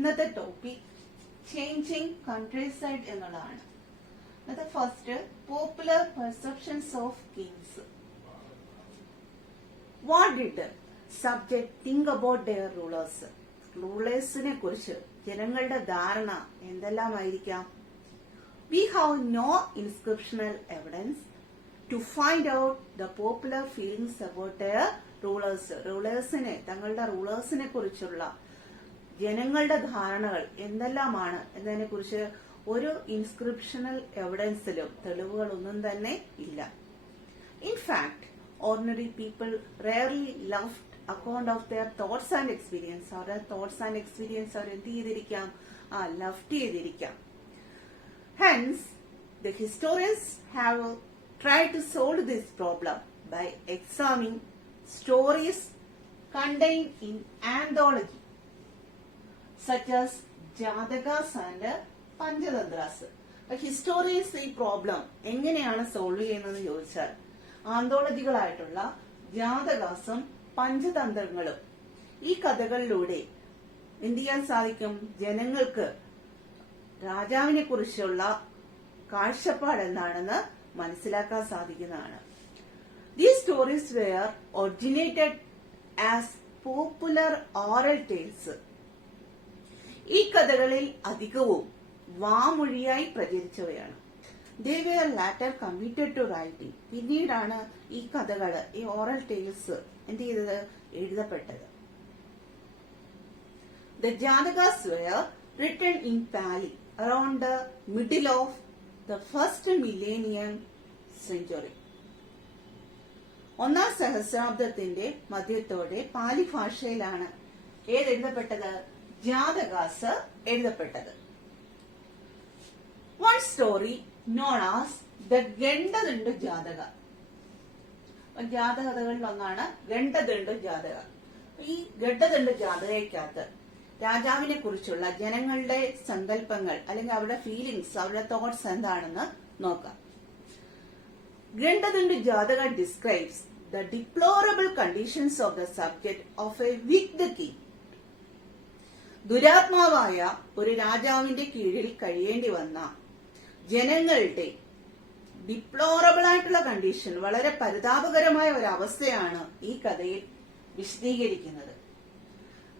ഇന്നത്തെ topic changing countryside എന്നുള്ളതാണ്. ഇന്നത്തെ first popular perceptions of kings. What did subject think about their rulers? റൂളേഴ്സിനെ കുറിച്ച് ജനങ്ങളുടെ ധാരണ എന്തെല്ലാമായിരിക്കാം? We have no inscriptional evidence to find out the popular feelings about their rulers. റൂളേഴ്സിനെ തങ്ങളുടെ റൂളേഴ്സിനെ കുറിച്ചുള്ള ജനങ്ങളുടെ ധാരണകൾ എന്തെല്ലാമാണ് എന്നതിനെ കുറിച്ച് ഒരു ഇൻസ്ക്രിപ്ഷണൽ എവിഡൻസിലും തെളിവുകളൊന്നും തന്നെ ഇല്ല. In fact, ordinary people rarely left account of their thoughts and experience. അവരുടെ തോട്ട്സ് ആൻഡ് എക്സ്പീരിയൻസ് അവർ എന്ത് ചെയ്തിരിക്കാം? Left ചെയ്തിരിക്കാം. Hence, the historians have tried to solve this problem by examining stories contained in anthology, such as Jatakas and Panchadantras. Historians ഈ problem എങ്ങനെയാണ് solve ചെയ്യുന്നതെന്ന് ചോദിച്ചാൽ ആന്തോളജികളായിട്ടുള്ള ജാതകാസും പഞ്ചതന്ത്രങ്ങളും ഈ കഥകളിലൂടെ എന്ത് ചെയ്യാൻ സാധിക്കും? ജനങ്ങൾക്ക് രാജാവിനെ കുറിച്ചുള്ള കാഴ്ചപ്പാട് എന്താണെന്ന് മനസ്സിലാക്കാൻ സാധിക്കുന്നതാണ്. These stories were originated as popular oral tales. ഈ കഥകളിൽ അധികവും വാമൊഴിയായി പ്രചരിച്ചവയാണ്. They were later committed to writing. പിന്നീടാണ് ഈ കഥകള്, ഈ ഓറൽ ടെയിൽസ് എന്ത് ചെയ്തത്? എഴുതപ്പെട്ടത്. The Jatakas were written in Pali around the middle of the first millennium century. ഒന്നാം സഹസ്രാബ്ദത്തിന്റെ മധ്യത്തോടെ പാലി ഭാഷയിലാണ് എഴുതപ്പെട്ടത്? ജാതകാസ് എഴുതപ്പെട്ടത്. One story known as the ഗണ്ഡദണ്ഡു ജാതക. ജാതകഥകളിൽ ഒന്നാണ് ഗണ്ഡദണ്ഡു ജാതക. ഈ ഗണ്ഡദണ്ഡു ജാതകയ്ക്കകത്ത് രാജാവിനെ കുറിച്ചുള്ള ജനങ്ങളുടെ സങ്കല്പങ്ങൾ അല്ലെങ്കിൽ അവരുടെ ഫീലിംഗ്സ്, അവരുടെ തോട്ട്സ് എന്താണെന്ന് നോക്കാം. Gandatindu Jataka describes the deplorable conditions of the subject of a wicked king. ദുരാത്മാവായ ഒരു രാജാവിന്റെ കീഴിൽ കഴിയേണ്ടി വന്ന ജനങ്ങളുടെ ഡിപ്ലോറബിൾ ആയിട്ടുള്ള കണ്ടീഷൻ, വളരെ പരിതാപകരമായ ഒരു അവസ്ഥയാണ് ഈ കഥയിൽ വിശദീകരിക്കുന്നത്.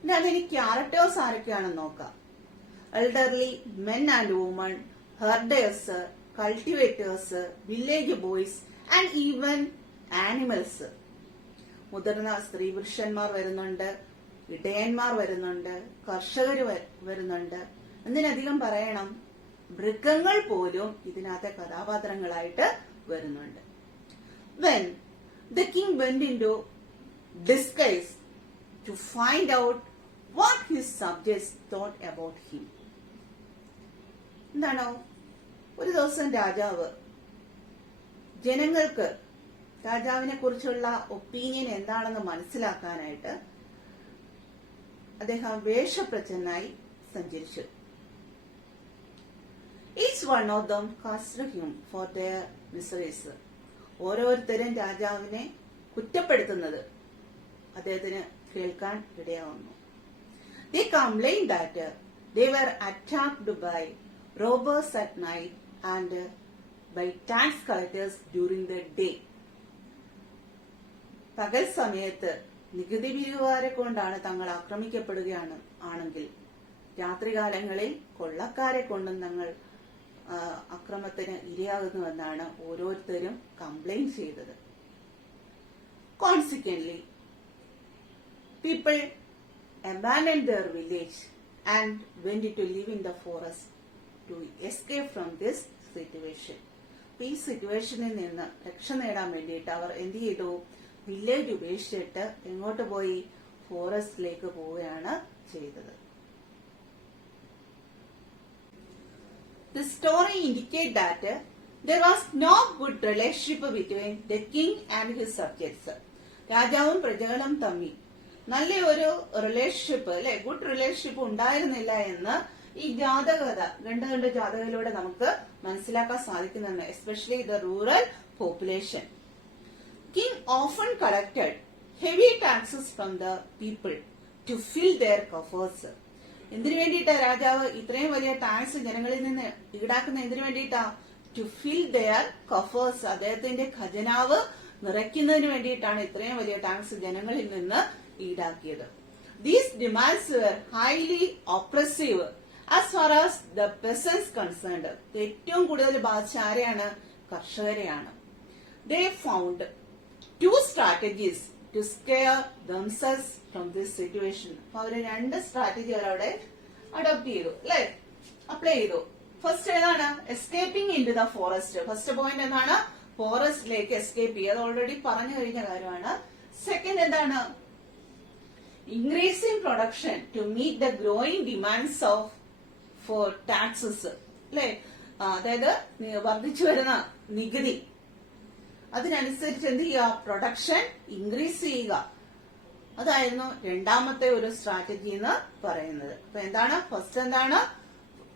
ഇനി അതിന് ക്യാരക്ടേഴ്സ് ആരൊക്കെയാണെന്ന് നോക്കാം. Elderly men and women, herders, cultivators, village boys and even animals. മുതിർന്ന സ്ത്രീ പുരുഷന്മാർ വരുന്നുണ്ട്, ഇടയന്മാർ വരുന്നുണ്ട്, കർഷകർ വരുന്നുണ്ട്. എന്തിനധികം പറയണം, മൃഗങ്ങൾ പോലും ഇതിനകത്തെ കഥാപാത്രങ്ങളായിട്ട് വരുന്നുണ്ട്. When the king went into disguise to find out what his subjects thought about him. എന്താണോ, ഒരു ദിവസം രാജാവ് ജനങ്ങൾക്ക് രാജാവിനെ കുറിച്ചുള്ള ഒപ്പീനിയൻ എന്താണെന്ന് മനസ്സിലാക്കാനായിട്ട് അദ്ദേഹം വേഷപ്രച്ഛന്നായി സഞ്ചരിച്ചു. Each one of them cast him for their miseries. ഓരോരുത്തരും രാജാവിനെ കുറ്റപ്പെടുത്തുന്നത് അദ്ദേഹത്തിന് കേൾക്കാൻ ഇടയാവുന്നു. They complained that they were attacked by robbers at night and by tax collectors during the day. പകൽ സമയത്ത് നികുതി പിരിവുകാരെ കൊണ്ടാണ് തങ്ങൾ ആക്രമിക്കപ്പെടുകയാണ് ആണെങ്കിൽ രാത്രികാലങ്ങളിൽ കൊള്ളക്കാരെ കൊണ്ടും തങ്ങൾ അക്രമത്തിന് ഇരയാകുന്നുവെന്നാണ് ഓരോരുത്തരും കംപ്ലൈന്റ് ചെയ്തത്. Consequently, people abandoned their village and went to live in the forest to escape from this situation. ഈ സിറ്റുവേഷനിൽ നിന്ന് രക്ഷ നേടാൻ വേണ്ടിയിട്ട് അവർ എന്ത് ചെയ്തു? വില്ലേജ് ഉപേക്ഷിച്ചിട്ട് എങ്ങോട്ട് പോയി? ഫോറസ്റ്റിലേക്ക് പോവുകയാണ് ചെയ്തത്. The story indicates that there was no good relationship between the king and his subjects. രാജാവും പ്രജകളും തമ്മിൽ നല്ല ഒരു റിലേഷൻഷിപ്പ്, അല്ലെ, ഗുഡ് റിലേഷൻഷിപ്പ് ഉണ്ടായിരുന്നില്ല എന്ന് ഈ ജാതകത ഗണ്ഡദണ്ഡു ജാതകയിലൂടെ നമുക്ക് മനസ്സിലാക്കാൻ സാധിക്കുന്നതാണ്. Especially the rural population. King often collected heavy taxes from the people to fill their coffers. എന്തിനു വേണ്ടിയിട്ടാ രാജാവ് ഇത്രയും വലിയ ടാക്സ് ജനങ്ങളിൽ നിന്ന് ഈടാക്കുന്ന എന്തിനു വേണ്ടിയിട്ടാ? ടു ഫിൽ ദെയർ കഫേഴ്സ്, അദ്ദേഹത്തിന്റെ ഖജനാവ് നിറയ്ക്കുന്നതിന് വേണ്ടിയിട്ടാണ് ഇത്രയും വലിയ ടാക്സ് ജനങ്ങളിൽ നിന്ന് ഈടാക്കിയത്. These demands were highly oppressive as far as the peasants concerned. ഏറ്റവും കൂടുതൽ ബാധിച്ച ആരെയാണ്? കർഷകരെയാണ്. They found two strategies to scare themselves from this situation. അപ്പൊ അവര് രണ്ട് സ്ട്രാറ്റജി അവരവിടെ അഡോപ്റ്റ് ചെയ്തു, അല്ലെ, അപ്ലൈ ചെയ്തു. ഫസ്റ്റ് ഏതാണ്? Escaping into the forest. First point എന്താണ്? ഫോറസ്റ്റിലേക്ക് എസ്കേപ്പ് ചെയ്യുക. അത് ഓൾറെഡി പറഞ്ഞു കഴിഞ്ഞ കാര്യമാണ്. സെക്കൻഡ് എന്താണ്? Increasing production to meet the growing demands of for taxes, അല്ലെ, അതായത് വർദ്ധിച്ചു വരുന്ന നികുതി, അതിനനുസരിച്ച് എന്ത് ചെയ്യുക? പ്രൊഡക്ഷൻ ഇൻക്രീസ് ചെയ്യുക. അതായിരുന്നു രണ്ടാമത്തെ ഒരു സ്ട്രാറ്റജി എന്ന് പറയുന്നത്. അപ്പൊ എന്താണ്? ഫസ്റ്റ് എന്താണ്?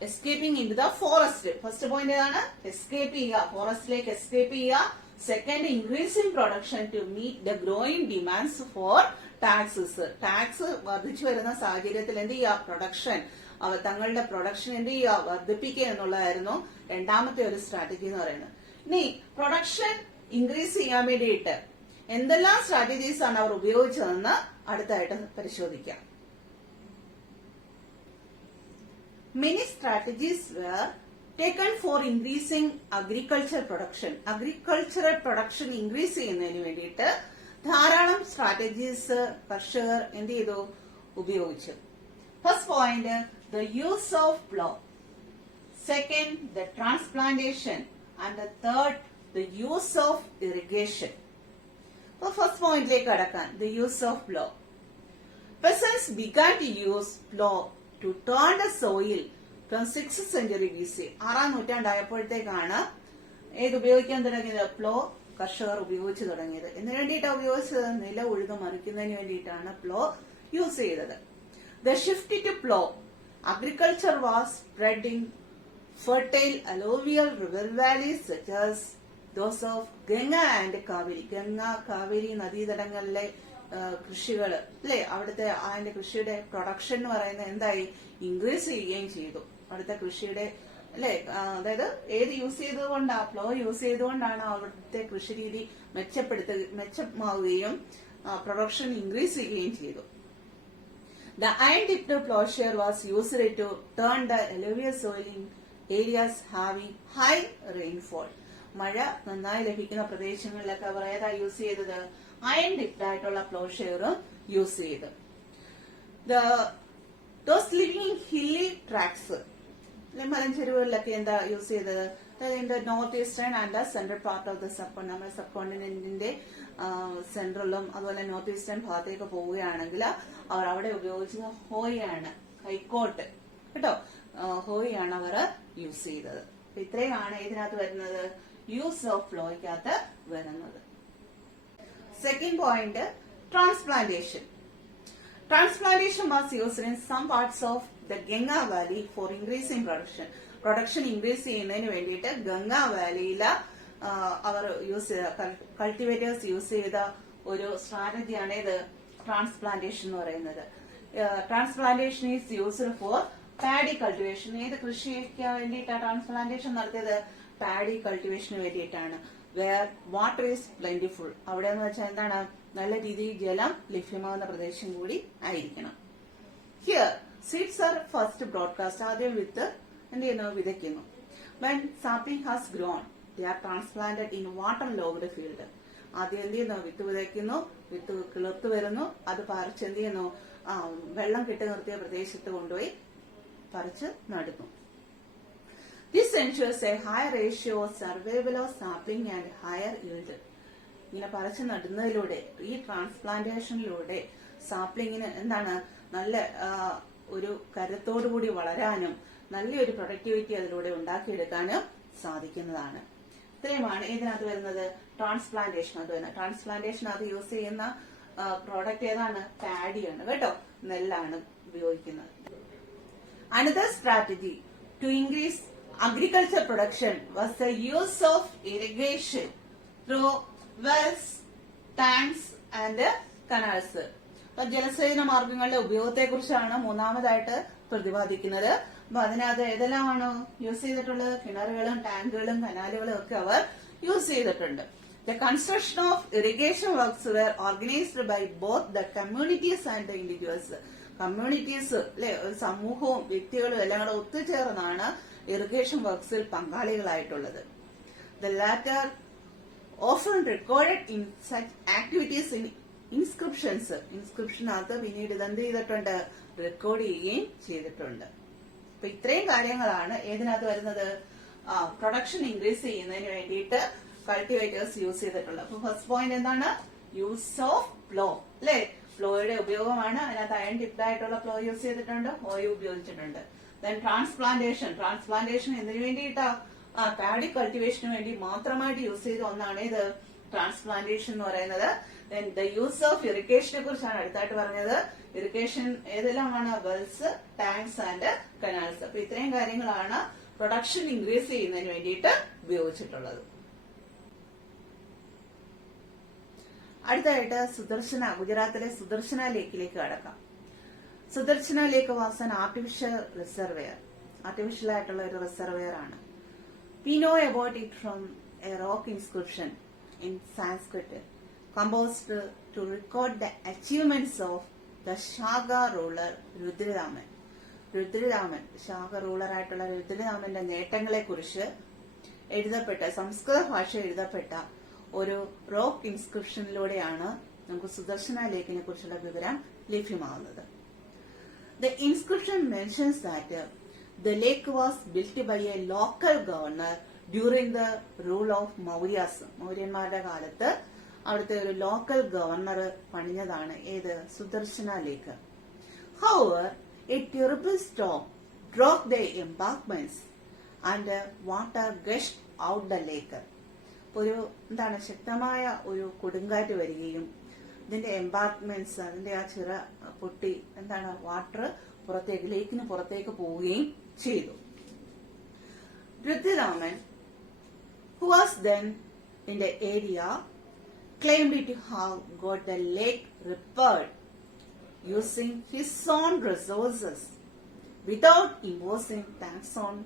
Escaping into the forest. First point ഏതാണ്? എസ്കേപ്പ് ചെയ്യുക, ഫോറസ്റ്റിലേക്ക് എസ്കേപ്പ് ചെയ്യുക. Second, increasing production to meet the growing demands for taxes. Tax വർദ്ധിച്ചു വരുന്ന സാഹചര്യത്തിൽ എന്ത് ചെയ്യുക? പ്രൊഡക്ഷൻ, തങ്ങളുടെ പ്രൊഡക്ഷൻ എന്ത് ചെയ്യുക? വർദ്ധിപ്പിക്കുക എന്നുള്ളതായിരുന്നു രണ്ടാമത്തെ ഒരു സ്ട്രാറ്റജി എന്ന് പറയുന്നത്. ഇനി പ്രൊഡക്ഷൻ ഇൻക്രീസ് ചെയ്യാൻ വേണ്ടിയിട്ട് എന്തെല്ലാം സ്ട്രാറ്റജീസ് ആണ് അവർ ഉപയോഗിച്ചതെന്ന് അടുത്തായിട്ട് പരിശോധിക്കാം. Many strategies were taken for increasing agriculture production. Agricultural production increase ചെയ്യുന്നതിന് വേണ്ടിയിട്ട് ധാരാളം സ്ട്രാറ്റജീസ് കർഷകർ എന്ത് ചെയ്തു? ഉപയോഗിച്ചു. First point, the use of plough. Second, the transplantation. And the third, the use of irrigation. So first point like kadakan, the use of plow. Peasants began to use plow to turn the soil from 6th century BC. 6ാം നൂറ്റാണ്ടായപ്പോഴത്തേക്കാണ് ഏത് ഉപയോഗിക്കാൻ തുടങ്ങിയത്? Plough കർഷകർ ഉപയോഗിച്ചു തുടങ്ങിയത്. എന്തിനു വേണ്ടിയിട്ടാണ് ഉപയോഗിച്ചത്? നില ഉഴുതു മറിക്കുന്നതിന് വേണ്ടിയിട്ടാണ് പ്ലോ യൂസ് ചെയ്തത്. The shift to plow. Agriculture was spreading fertile alluvial river valleys such as those of Ganga and Kaveri. Ganga Kaveri നദീതടങ്ങളിലെ കൃഷികൾ, അല്ലെ, അവിടുത്തെ അതിന്റെ കൃഷിയുടെ പ്രൊഡക്ഷൻ എന്ന് പറയുന്നത് എന്തായി? ഇൻക്രീസ് ചെയ്യുകയും ചെയ്തു. അവിടുത്തെ കൃഷിയുടെ, അല്ലെ, അതായത് ഏത് യൂസ് ചെയ്തുകൊണ്ടാണ്? പ്ലോ യൂസ് ചെയ്തുകൊണ്ടാണ് അവിടുത്തെ കൃഷി രീതി മെച്ചമാവുകയും പ്രൊഡക്ഷൻ ഇൻക്രീസ് ചെയ്യുകയും ചെയ്തു. The iron-tipped plowshare was used to turn the alluvial soil in areas having high rainfall. മഴ നന്നായി ലഭിക്കുന്ന പ്രദേശങ്ങളിലൊക്കെ അവർ ഏതാ യൂസ് ചെയ്തത്? അയൺ ടിപ്ഡ് ആയിട്ടുള്ള പ്ലോഷെയർ യൂസ് ചെയ്ത്. Those living in hilly tracts, മലഞ്ചെരുവുകളിലൊക്കെ എന്താ യൂസ് ചെയ്തത്? അതായത് north eastern and central part of the നമ്മുടെ സബ് കോണ്ടിനെന്റിന്റെ സെൻട്രലും അതുപോലെ നോർത്ത് ഈസ്റ്റേൺ ഭാഗത്തേക്ക് പോവുകയാണെങ്കിൽ അവർ അവിടെ ഉപയോഗിച്ചത് ഹോയാണ്, കൈക്കോട്ട്, കേട്ടോ, ഹോയാണ് അവർ യൂസ് ചെയ്തത്. ഇത്രയുമാണ് ഇതിനകത്ത് വരുന്നത്, യൂസ് ഓഫ് ഫ്ലോയ്ക്കകത്ത് വരുന്നത്. Second point, transplantation. Transplantation was used in some parts of the Ganga Valley for increasing production. Production increase ചെയ്യുന്നതിന് വേണ്ടിയിട്ട് ഗംഗ വാലിയില് അവർ യൂസ് ചെയ്ത കൾട്ടിവേറ്റേഴ്സ് യൂസ് ചെയ്ത ഒരു സ്ട്രാറ്റജിയാണ് ഇത് ട്രാൻസ്പ്ലാന്റേഷൻ എന്ന് പറയുന്നത്. Transplantation is used for paddy cultivation. ഏത് കൃഷിക്ക് വേണ്ടിയിട്ടാണ് ട്രാൻസ്പ്ലാന്റേഷൻ നടത്തിയത്? പാഡി കൾട്ടിവേഷന് വേണ്ടിയിട്ടാണ്. Where water is plentiful. അവിടെ എന്ന് വെച്ചാൽ എന്താണ്? നല്ല രീതിയിൽ ജലം ലഭ്യമാകുന്ന പ്രദേശം കൂടി ആയിരിക്കണം. Here seeds are first broadcast. ആദ്യം വിത്ത് എന്ത് ചെയ്യുന്നു? വിതയ്ക്കുന്നു. When sapling has grown they are transplanted in water logged field. ആദ്യം എന്ത് ചെയ്യുന്നു? വിത്ത് വിതയ്ക്കുന്നു, വിത്ത് കിളിർത്ത് വരുന്നു, അത് പറിച്ച് എന്ത് ചെയ്യുന്നു? വെള്ളം കെട്ടി നിർത്തിയ പ്രദേശത്ത് കൊണ്ടുപോയി പറിച്ച് നടുന്നു. This ensures a high ratio of survival of sapling and higher yield. ഇങ്ങനെ പറിച്ച് നടുന്നതിലൂടെ, ഈ ട്രാൻസ്പ്ലാന്റേഷനിലൂടെ സാപ്ലിങ്ങിന് എന്താണ്? നല്ല ഒരു കരുത്തോടുകൂടി വളരാനും നല്ലൊരു പ്രൊഡക്ടിവിറ്റി അതിലൂടെ ഉണ്ടാക്കിയെടുക്കാനും സാധിക്കുന്നതാണ്. ഇത്രയുമാണ് ഇതിനകത്ത് വരുന്നത് ട്രാൻസ്പ്ലാന്റേഷൻ. അത് തന്നെ ട്രാൻസ്പ്ലാന്റേഷൻ അത് യൂസ് ചെയ്യുന്ന പ്രോഡക്റ്റ് ഏതാണ്? പാഡിയാണ്, കേട്ടോ, നെല്ലാണ് ഉപയോഗിക്കുന്നത്. Another strategy to increase agriculture production was the use of irrigation through wells, tanks and canals. ജലസേചന മാർഗങ്ങളുടെ ഉപയോഗത്തെ കുറിച്ചാണ് മൂന്നാമതായിട്ട് പ്രതിപാദിക്കുന്നത്. അപ്പൊ അതിനകത്ത് ഏതെല്ലാമാണോ യൂസ് ചെയ്തിട്ടുള്ളത്? കിണറുകളും ടാങ്കുകളും കനാലുകളും ഒക്കെ അവർ യൂസ് ചെയ്തിട്ടുണ്ട്. The construction of irrigation works were organized by both the communities and the individuals. Communities അല്ലെ, ഒരു സമൂഹവും വ്യക്തികളും എല്ലാം കൂടെ ഒത്തുചേർന്നാണ് ഇറിഗേഷൻ വർക്ക്സിൽ പങ്കാളികളായിട്ടുള്ളത്. The latter often recorded in such activities in inscriptions. ഇൻസ്ക്രിപ്ഷനകത്ത് പിന്നീട് ഇതെന്ത് ചെയ്തിട്ടുണ്ട്? റെക്കോർഡ് ചെയ്യുകയും ചെയ്തിട്ടുണ്ട്. അപ്പൊ ഇത്രയും കാര്യങ്ങളാണ് ഏതിനകത്ത് വരുന്നത്? പ്രൊഡക്ഷൻ ഇൻക്രീസ് ചെയ്യുന്നതിന് വേണ്ടിയിട്ട് കൾട്ടിവേറ്റേഴ്സ് യൂസ് ചെയ്തിട്ടുള്ളത്. അപ്പൊ ഫസ്റ്റ് പോയിന്റ് എന്താണ്? യൂസ് ഓഫ് പ്ലോ അല്ലെ, പ്ലോയുടെ ഉപയോഗമാണ്. അതിനകത്ത് അയൺ ടിപ്ഡ് ആയിട്ടുള്ള പ്ലോ യൂസ് ചെയ്തിട്ടുണ്ട്, ഓയിൽ ഉപയോഗിച്ചിട്ടുണ്ട്. ദെൻ ട്രാൻസ്പ്ലാന്റേഷൻ എന്തിനു വേണ്ടിയിട്ടാ? പാഡി കൾട്ടിവേഷന് വേണ്ടി മാത്രമായിട്ട് യൂസ് ചെയ്ത ഒന്നാണ് ഇത് ട്രാൻസ്പ്ലാന്റേഷൻ എന്ന് പറയുന്നത്. ദെൻ ദ യൂസ് ഓഫ് ഇറിഗേഷനെ കുറിച്ചാണ് അടുത്തായിട്ട് പറഞ്ഞത്. ഇറിഗേഷൻ ഏതെല്ലാമാണ്? Wells, tanks and canals. അപ്പൊ ഇത്രയും കാര്യങ്ങളാണ് പ്രൊഡക്ഷൻ ഇൻക്രീസ് ചെയ്യുന്നതിന് വേണ്ടിയിട്ട് ഉപയോഗിച്ചിട്ടുള്ളത്. അടുത്തായിട്ട് ഗുജറാത്തിലെ സുദർശന ലേക്കിലേക്ക് കടക്കാം. സുദർശന ലേക്ക് വാസ് ആൻ ആർട്ടിഫിഷ്യൽ ആയിട്ടുള്ള ഒരു റിസർവെയർ ആണ്. We know about it from a rock inscription in Sanskrit composed to record the achievements of the Shaka ruler Rudradaman. Shaka റൂളറായിട്ടുള്ള രുദ്രരാമന്റെ നേട്ടങ്ങളെ കുറിച്ച് എഴുതപ്പെട്ട, സംസ്കൃത ഭാഷ എഴുതപ്പെട്ട ഒരു റോക്ക് ഇൻസ്ക്രിപ്ഷനിലൂടെയാണ് നമുക്ക് സുദർശന ലേക്കിനെ കുറിച്ചുള്ള വിവരം ലഭ്യമാകുന്നത്. The inscription mentions that the lake was built by a local governor during the rule of Mauryas. മൗര്യന്മാരുടെ കാലത്ത് അവിടുത്തെ ഒരു ലോക്കൽ ഗവർണർ പണിഞ്ഞതാണ് ഏത്? സുദർശന ലേക്ക്. However, a terrible storm broke the embankments and water gushed out the lake. ഒരു ശക്തമായ ഒരു കൊടുങ്കാറ്റ് വരികയും ഇതിന്റെ എംബാർക്ക്മെന്റ്സ്, അതിന്റെ ആ ചിറ പൊട്ടി വാട്ടർ ലേക്കിന് പുറത്തേക്ക് പോവുകയും ചെയ്തു. രുദ്രരാമൻ, who was then in the area, claimed to have got the lake repaired using his own resources without imposing tax on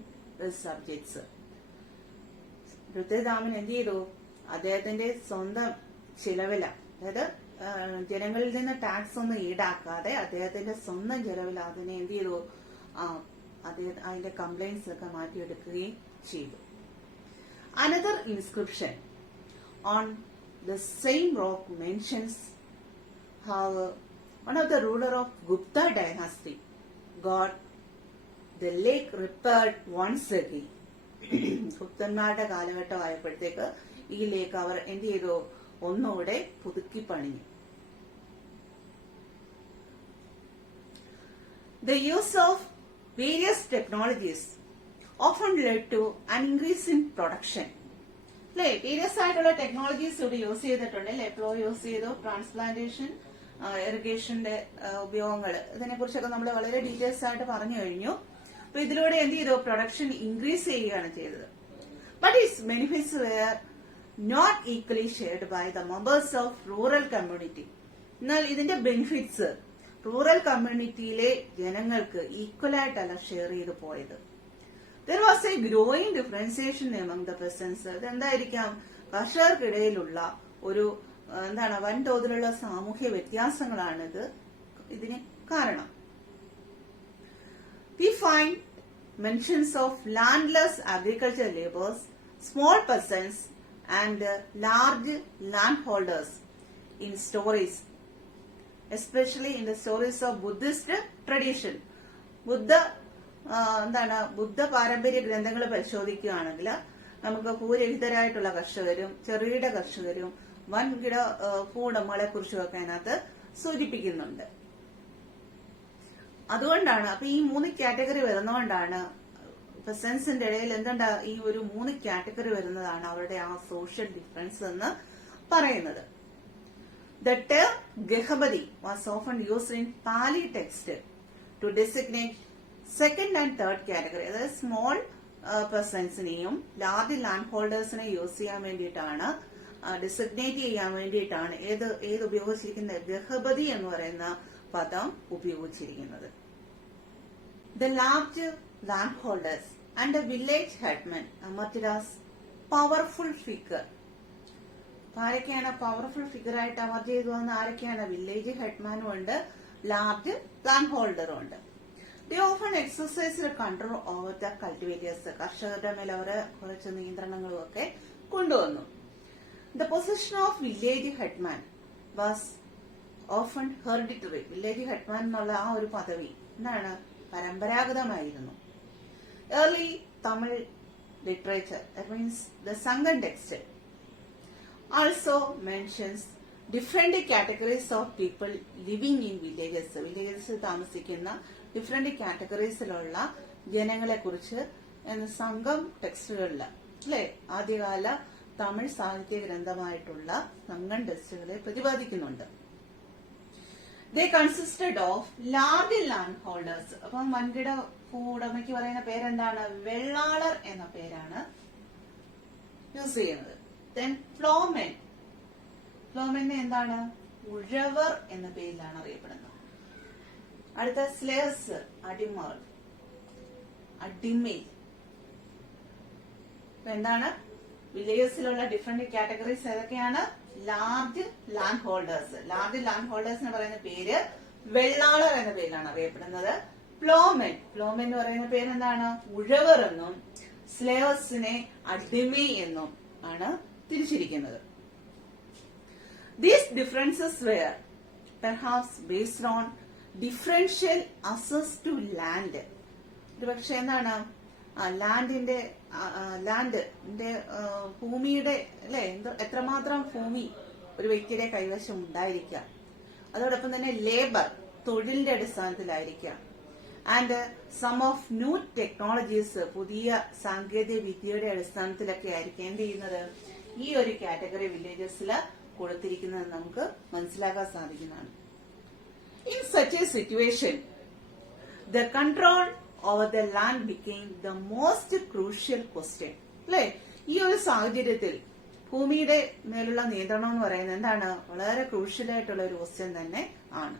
his subjects. രുദ്രരാമൻ എന്ത് ചെയ്തു? അദ്ദേഹത്തിന്റെ സ്വന്തം ചിലവില, അതായത് ജനങ്ങളിൽ നിന്ന് ടാക്സ് ഒന്നും ഈടാക്കാതെ അദ്ദേഹത്തിന്റെ സ്വന്തം ചെലവിൽ അതിനെ എന്ത് ചെയ്തു? അതിന്റെ കംപ്ലൈന്റ്സ് ഒക്കെ മാറ്റിയെടുക്കുകയും ചെയ്തു. Another inscription on the same rock mentions how one of the ruler of Gupta dynasty got the lake repaired once again. ഗുപ്തന്മാരുടെ കാലഘട്ടമായപ്പോഴത്തേക്ക് ഈ ലേക്ക് അവർ എന്ത് ചെയ്തു? ഒന്നുകൂടെ പുതുക്കി പണിഞ്ഞു. The use of various technologies often led to an increase in production. അല്ലെ, various ആയിട്ടുള്ള technologies ഇവിടെ use ചെയ്തിട്ടുണ്ട്. അല്ലെ, പ്ലോ യൂസ് ചെയ്തു, ട്രാൻസ്പ്ലാന്റേഷൻ, ഇറിഗേഷന്റെ ഉപയോഗങ്ങൾ, ഇതിനെ കുറിച്ചൊക്കെ നമ്മൾ വളരെ ഡീറ്റെയിൽസ് ആയിട്ട് പറഞ്ഞു കഴിഞ്ഞു. അപ്പൊ ഇതിലൂടെ എന്ത് ചെയ്തു? പ്രൊഡക്ഷൻ ഇൻക്രീസ് ചെയ്യുകയാണ് ചെയ്തത്. But its benefits were not equally shared by the members of rural community. എന്നാൽ ഇതിന്റെ ബെനിഫിറ്റ്സ് റൂറൽ കമ്മ്യൂണിറ്റിയിലെ ജനങ്ങൾക്ക് ഈക്വൽ ആയിട്ടല്ല ഷെയർ ചെയ്ത് പോയത്. There was a growing differentiation among the peasants. ഇതെന്തായിരിക്കാം? കർഷകർക്കിടയിലുള്ള ഒരു വൻതോതിലുള്ള സാമൂഹ്യ വ്യത്യാസങ്ങളാണ് ഇതിന് കാരണം. We find mentions of landless agricultural laborers, small peasants and large landholders in stories, especially in the stories of Buddhist tradition. ബുദ്ധ പാരമ്പര്യ ഗ്രന്ഥങ്ങൾ പരിശോധിക്കുകയാണെങ്കിൽ നമുക്ക് ഭൂരഹിതരായിട്ടുള്ള കർഷകരും ചെറുകിട കർഷകരും വൻകിട ഭൂവുടമകളെ കുറിച്ചുമൊക്കെ അതിനകത്ത് സൂചിപ്പിക്കുന്നുണ്ട്. അതുകൊണ്ടാണ് അപ്പൊ ഈ 3 കാറ്റഗറി വരുന്നതുകൊണ്ടാണ് പെസൻസിന്റെ ഇടയിൽ ഈ ഒരു 3 കാറ്റഗറി വരുന്നതാണ് അവരുടെ ആ സോഷ്യൽ ഡിഫറൻസ് എന്ന് പറയുന്നത്. The term Gehabadi was often used in Pali text to designate second and third category. അതായത് സ്മോൾ പെർസൺസിനെയും ലാർജ് ലാൻഡ് ഹോൾഡേഴ്സിനെ യൂസ് ചെയ്യാൻ വേണ്ടിയിട്ടാണ്, ഡിസിഗ്നേറ്റ് ചെയ്യാൻ വേണ്ടിയിട്ടാണ് ഏത് ഉപയോഗിച്ചിരിക്കുന്നത്? ഗഹബതി എന്ന് പറയുന്ന പദം ഉപയോഗിച്ചിരിക്കുന്നത്. The large landholders and the village headmen emerged as powerful figure. ആരൊക്കെയാണ് പവർഫുൾ ഫിഗർ ആയിട്ട് അമർജ് ചെയ്തു വന്ന ആരൊക്കെയാണ്? വില്ലേജ് ഹെഡ്മാനും ഉണ്ട്, ലാർജ് ലാൻഡ് ഹോൾഡറും ഉണ്ട്. They often exercised control over the cultivators. കർഷകരുടെ മേൽ അവർ കുറച്ച് നിയന്ത്രണങ്ങളും ഒക്കെ കൊണ്ടുവന്നു. The position of village headman was often hereditary. Village headman എന്നുള്ള ആ ഒരു പദവി എന്താണ്? പരമ്പരാഗതമായിരുന്നു. Early Tamil literature, that means the Sangan text, also mentions different categories of people living in villages. Villages താമസിക്കുന്ന ഡിഫറെന്റ് കാറ്റഗറീസിലുള്ള ജനങ്ങളെ കുറിച്ച് സംഘം ടെക്സ്റ്റുകളിൽ അല്ലെ ആദ്യകാല തമിഴ് സാഹിത്യ ഗ്രന്ഥമായിട്ടുള്ള സംഘം ടെക്സ്റ്റുകളെ പ്രതിപാദിക്കുന്നുണ്ട്. They consisted of large land holders. അപ്പം വൻകിട ഭൂവുടമയ്ക്ക് പറയുന്ന പേരെന്താണ്? വെള്ളാളർ എന്ന പേരാണ് യൂസ് ചെയ്യുന്നത്. Then plowmen. പ്ലോമെന്നെ എന്താണ്? ഉഴവർ എന്ന പേരിലാണ് അറിയപ്പെടുന്നത്. അടുത്ത സ്ലേവ്സ്, അടിമകൾ, അടിമയിൽ. എന്താണ്? വില്ലേജസിലുള്ള ഡിഫറെന്റ് കാറ്റഗറീസ് ഏതൊക്കെയാണ്? Large land holders. Large land ഹോൾഡേഴ്സിന് പറയുന്ന പേര് വെള്ളാളർ എന്ന പേരിലാണ് അറിയപ്പെടുന്നത്. പ്ലോമെൻ, പ്ലോമെൻ എന്ന് പറയുന്ന പേരെന്താണ്? ഉഴവർ എന്നും സ്ലേവ്സിനെ അടിമി എന്നും ആണ് തിരിച്ചിരിക്കുന്നത്. These differences were perhaps based on differential access to land. പക്ഷെ എന്താണ്? ലാൻഡിന്റെ ഭൂമിയുടെ അല്ലെ എത്രമാത്രം ഭൂമി ഒരു വ്യക്തിയുടെ കൈവശം ഉണ്ടായിരിക്കാം, അതോടൊപ്പം തന്നെ ലേബർ തൊഴിലിന്റെ അടിസ്ഥാനത്തിലായിരിക്കാം, and some of new technologies പുതിയ സാങ്കേതിക വിദ്യയുടെ അടിസ്ഥാനത്തിലൊക്കെ ആയിരിക്കും എന്ത് ചെയ്യുന്നത്? ഈ ഒരു കാറ്റഗറി വില്ലേജസിൽ കൊടുത്തിരിക്കുന്നത് നമുക്ക് മനസ്സിലാക്കാൻ സാധിക്കുന്നതാണ്. In such a situation, the control over the land became the most crucial question. അല്ലെ, ഈ ഒരു സാഹചര്യത്തിൽ ഭൂമിയുടെ മേലുള്ള നിയന്ത്രണം എന്ന് പറയുന്നത് എന്താണ്? വളരെ ക്രൂഷ്യൽ ആയിട്ടുള്ള ഒരു ക്വസ്റ്റ്യൻ തന്നെ ആണ്.